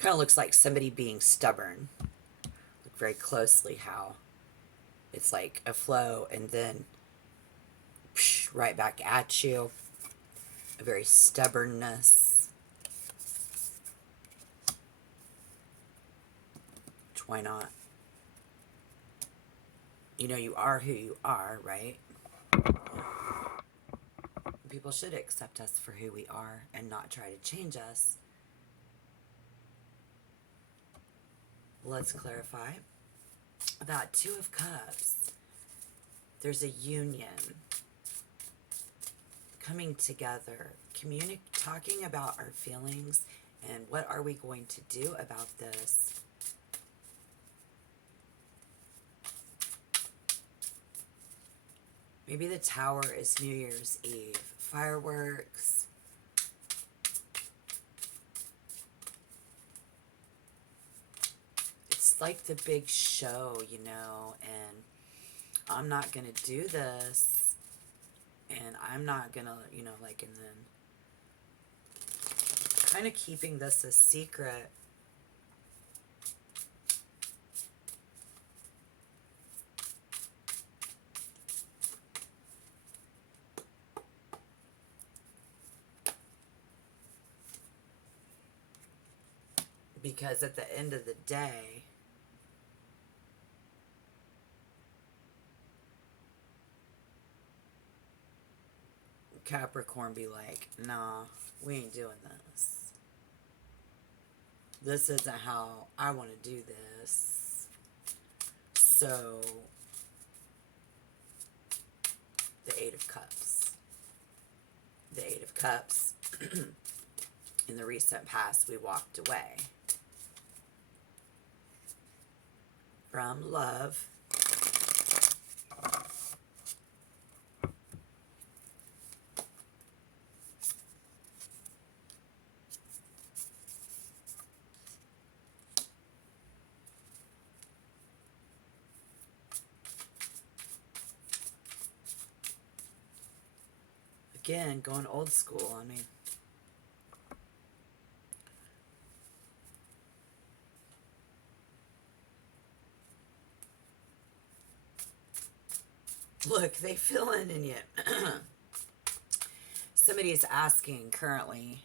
Kind of looks like somebody being stubborn. Look very closely how it's like a flow and then right back at you. A very stubbornness. Which, why not? You know, you are who you are, right? People should accept us for who we are and not try to change us. Let's clarify. That Two of Cups. There's a union. Coming together. Talking about our feelings and what are we going to do about this. Maybe the Tower is New Year's Eve. Fireworks. It's like the big show, you know, and I'm not going to do this. And I'm not going to, you know, like, and then kind of keeping this a secret. Because at the end of the day, Capricorn be like, nah, we ain't doing this. This isn't how I want to do this. So, the Eight of Cups. The Eight of Cups. In the recent past, we walked away from love. Again, going old school on me. Look, they fill in you. Somebody is asking currently,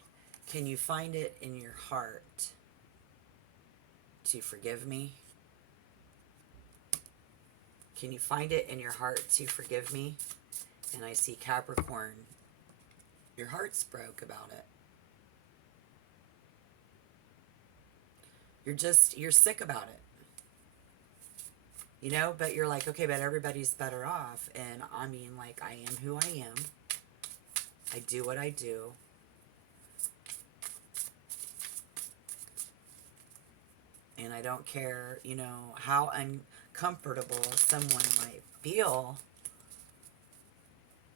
can you find it in your heart to forgive me? Can you find it in your heart to forgive me? And I see Capricorn. Your heart's broke about it. You're sick about it. You know, but you're like, okay, but everybody's better off. And I mean, like, I am who I am. I do what I do. And I don't care, you know, how uncomfortable someone might feel.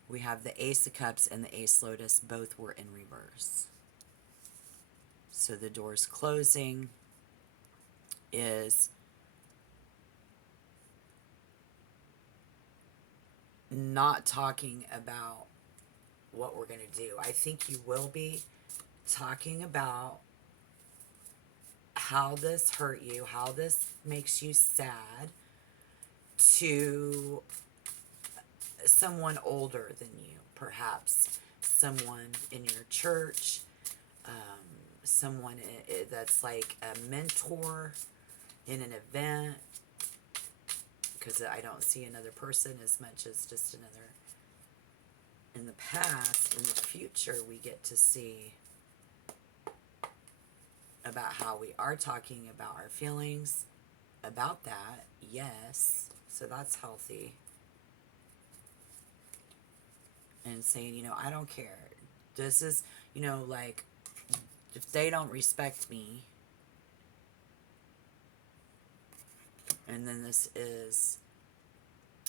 We have the Ace of Cups and the Ace Lotus. Both were in reverse. So the doors closing is not talking about what we're going to do. I think you will be talking about how this hurt you, how this makes you sad to someone older than you, perhaps someone in your church, someone that's like a mentor in an event, because I don't see another person as much as just another. In the past, in the future, we get to see about how we are talking about our feelings about that. Yes, so that's healthy. And saying, you know, I don't care. This is, you know, like, if they don't respect me, and then this is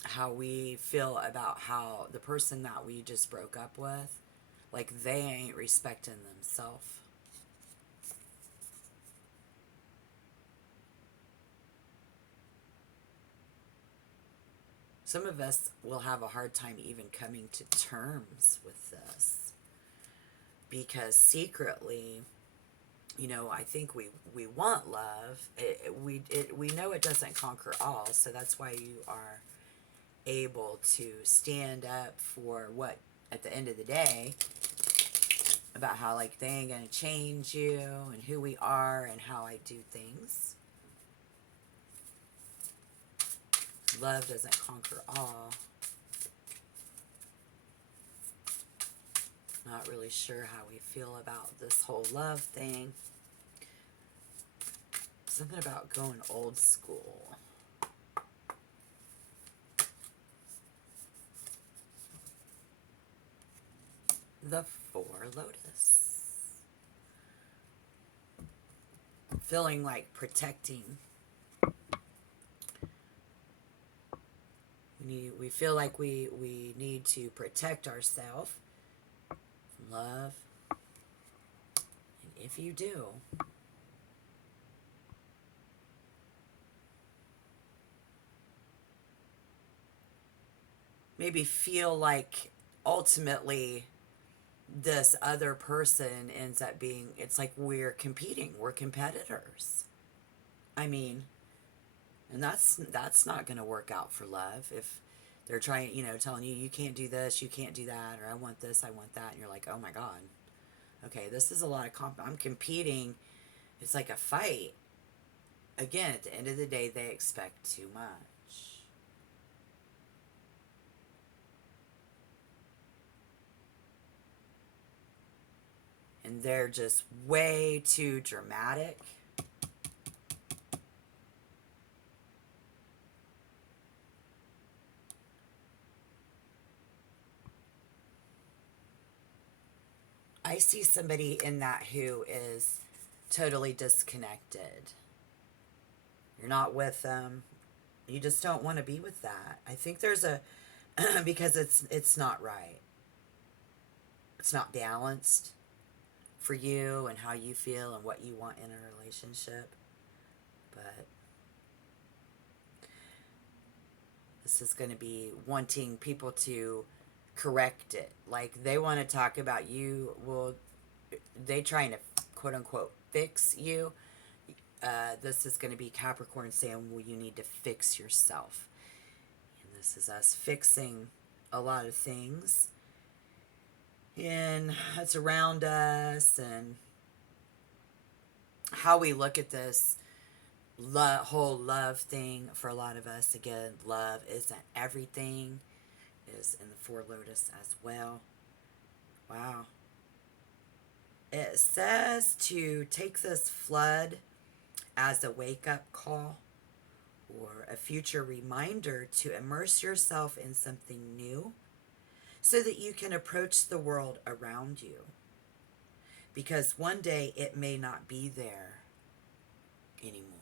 how we feel about how the person that we just broke up with, like, they ain't respecting themselves. Some of us will have a hard time even coming to terms with this, because secretly I think we want love. We know it doesn't conquer all, so that's why you are able to stand up for what, at the end of the day, about how, like, they ain't gonna change you and who we are and how I do things. Love doesn't conquer all. Not really sure how we feel about this whole love thing. Something about going old school. The Four Lotus. Feeling like protecting. We feel like we need to protect ourselves from love. And if you do, maybe feel like ultimately this other person ends up being, it's like we're competing, we're competitors. I mean, and that's not going to work out for love if they're trying, telling you, you can't do this, you can't do that, or I want this, I want that, and you're like, oh my god, okay, this is a lot of I'm competing. It's like a fight. Again, at the end of the day, they expect too much. And they're just way too dramatic. I see somebody in that who is totally disconnected. You're not with them. You just don't want to be with that. I think there's a because it's not right. It's not balanced for you and how you feel and what you want in a relationship. But this is going to be wanting people to correct it. Like, they want to talk about you. Well, they trying to quote unquote fix you. This is going to be Capricorn saying, well, you need to fix yourself. And this is us fixing a lot of things. And it's around us and how we look at this whole love thing. For a lot of us, again, love isn't everything. Is in the Four Lotus as well. Wow. It says to take this flood as a wake-up call or a future reminder to immerse yourself in something new so that you can approach the world around you. Because one day it may not be there anymore.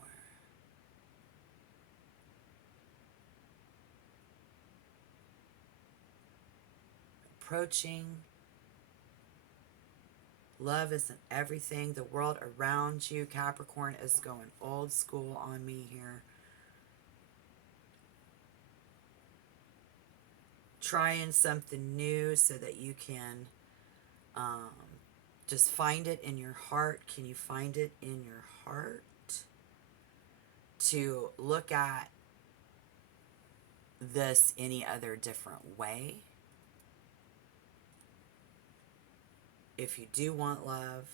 Approaching. Love isn't everything. The world around you, Capricorn, is going old school on me here. Trying something new so that you can just find it in your heart. Can you find it in your heart to look at this any other different way? If you do want love,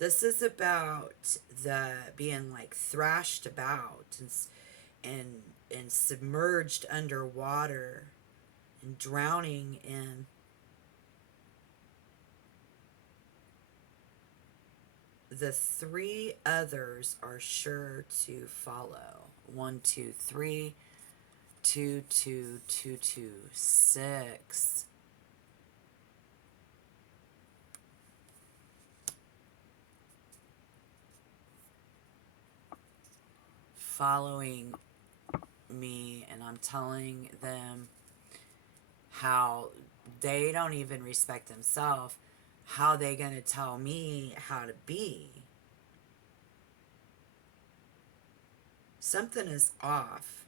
this is about the being like thrashed about and submerged underwater and drowning in the three others are sure to follow. 1, 2, 3. 2, 2, 2, 2, 6. Following me, and I'm telling them how they don't even respect themselves. How they gonna tell me how to be? Something is off.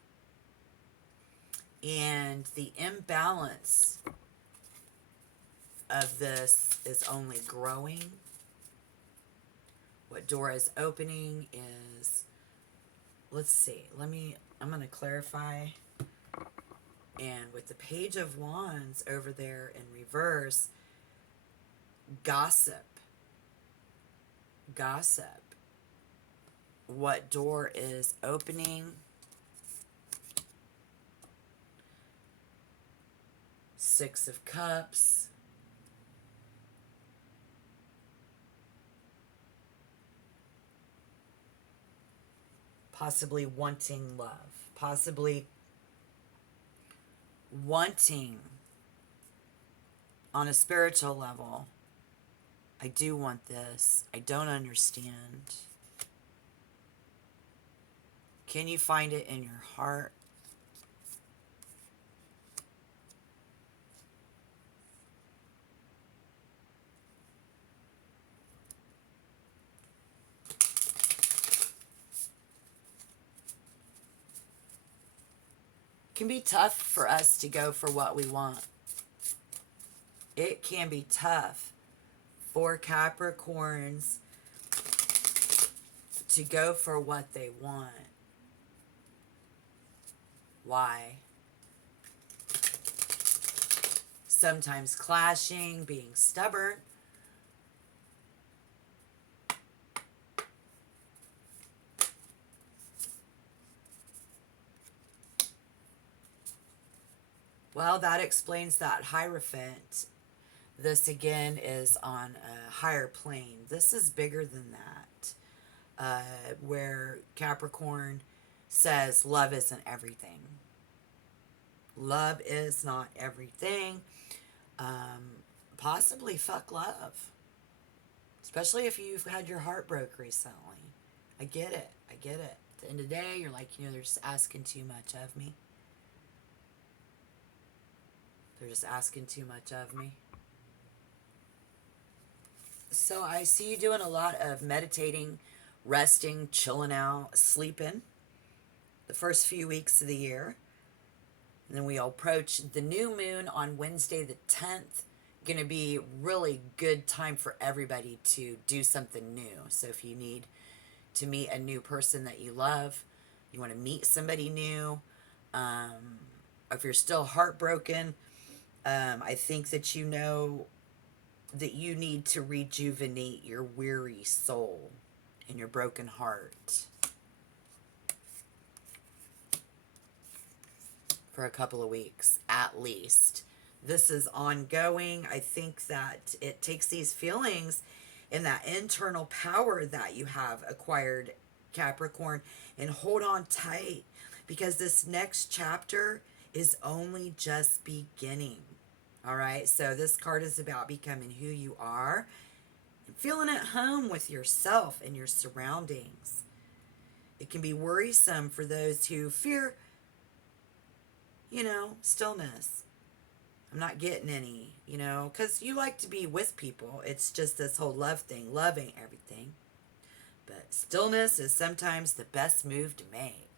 And the imbalance of this is only growing. What door is opening is, let's see, I'm going to clarify. And with the Page of Wands over there in reverse, gossip. What door is opening? Six of Cups. Possibly wanting love. Possibly wanting on a spiritual level. I do want this. I don't understand. Can you find it in your heart? It can be tough for us to go for what we want. It can be tough for Capricorns to go for what they want. Why? Sometimes clashing, being stubborn. Well, that explains that Hierophant. This again is on a higher plane. This is bigger than that. Where Capricorn says love isn't everything. Love is not everything. Possibly fuck love. Especially if you've had your heart broke recently. I get it. At the end of the day, you're like, they're just asking too much of me. They're just asking too much of me. So I see you doing a lot of meditating, resting, chilling out, sleeping the first few weeks of the year. And then we approach the new moon on Wednesday the 10th. Going to be really good time for everybody to do something new. So if you need to meet a new person that you love, you want to meet somebody new, if you're still heartbroken, I think that you know that you need to rejuvenate your weary soul and your broken heart for a couple of weeks at least. This is ongoing. I think that it takes these feelings and that internal power that you have acquired, Capricorn, and hold on tight, because this next chapter is only just beginning. All right, so this card is about becoming who you are and feeling at home with yourself and your surroundings. It can be worrisome for those who fear, stillness. I'm not getting any, because you like to be with people. It's just this whole love thing. Love ain't everything. But stillness is sometimes the best move to make.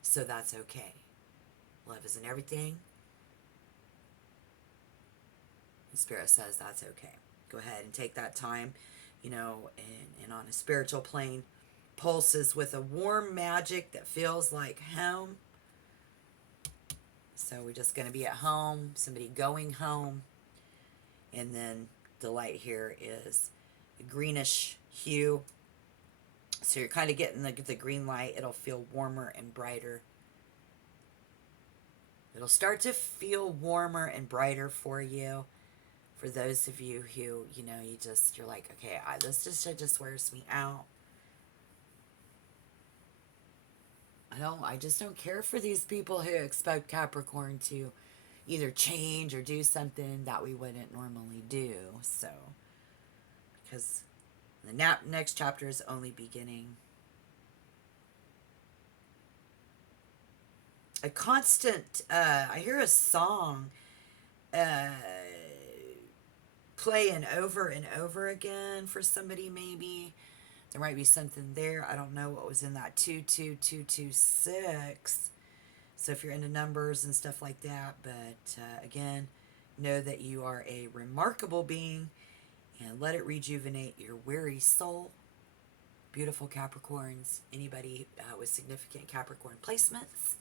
So that's okay. Love isn't everything. And Spirit says that's okay. Go ahead and take that time, and on a spiritual plane, pulses with a warm magic that feels like home. So we're just going to be at home, somebody going home. And then the light here is a greenish hue. So you're kind of getting the green light. It'll feel warmer and brighter. It'll start to feel warmer and brighter for you. For those of you who, you're like, okay, this just wears me out. I just don't care for these people who expect Capricorn to either change or do something that we wouldn't normally do. So, because the next chapter is only beginning. A constant, I hear a song playing over and over again for somebody maybe. There might be something there. I don't know what was in that 22226. So if you're into numbers and stuff like that, but again, know that you are a remarkable being and let it rejuvenate your weary soul. Beautiful Capricorns. Anybody with significant Capricorn placements,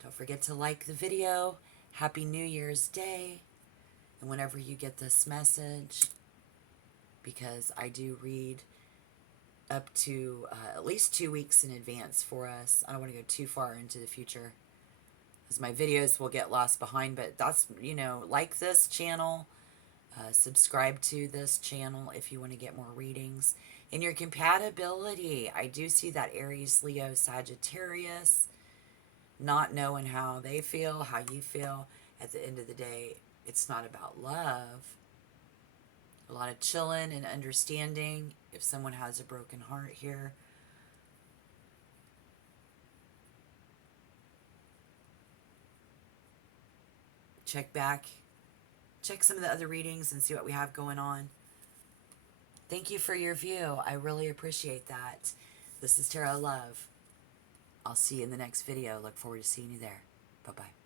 don't forget to like the video. Happy New Year's Day. And whenever you get this message, because I do read up to at least 2 weeks in advance for us. I don't want to go too far into the future because my videos will get lost behind, but that's, you know, like this channel, subscribe to this channel if you want to get more readings. In your compatibility, I do see that Aries, Leo, Sagittarius, not knowing how they feel, how you feel. At the end of the day, it's not about love. A lot of chilling and understanding if someone has a broken heart here. Check back. Check some of the other readings and see what we have going on. Thank you for your view. I really appreciate that. This is Tarot Love. I'll see you in the next video. Look forward to seeing you there. Bye-bye.